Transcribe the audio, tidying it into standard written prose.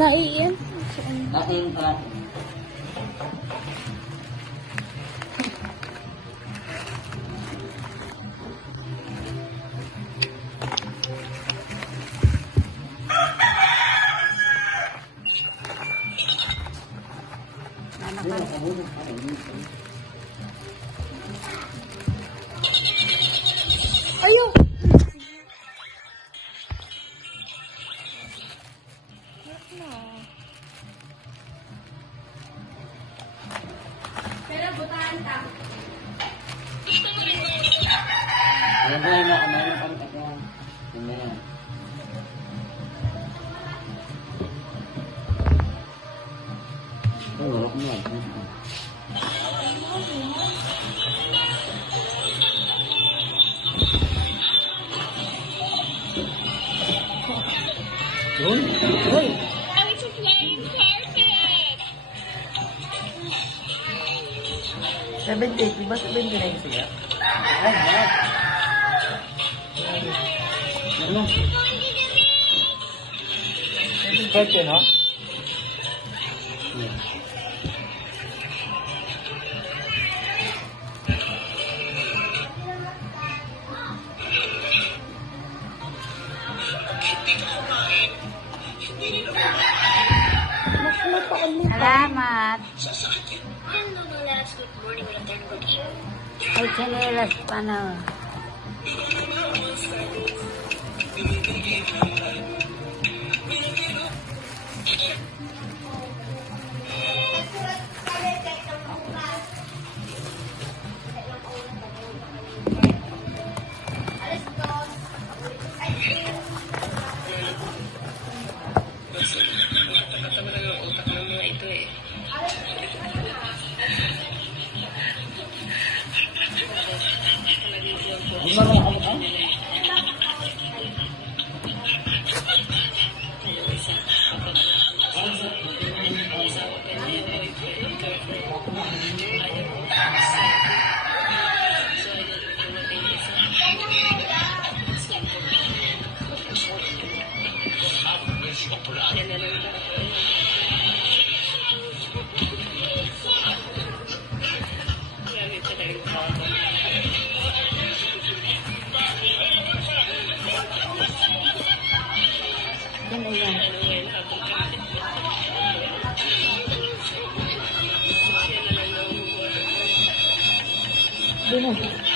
Naiyan. Aking pala. Ayun! Pero butaan ka. Ano ba yun na? Ano yung pangkat yan? Yun na yan. Oh, wala ko na. Yun? Uy! Oh, it's a flying carpet! 78, di ba 79 sila? Ay, ba? Ano? Ito yung birthday, no? Yeah. Salamat. Hello, my lads. Good morning. Good afternoon. Good evening. Ay, chanelas pa na. Di ba mga kamukha? Yan na yan. Doon na.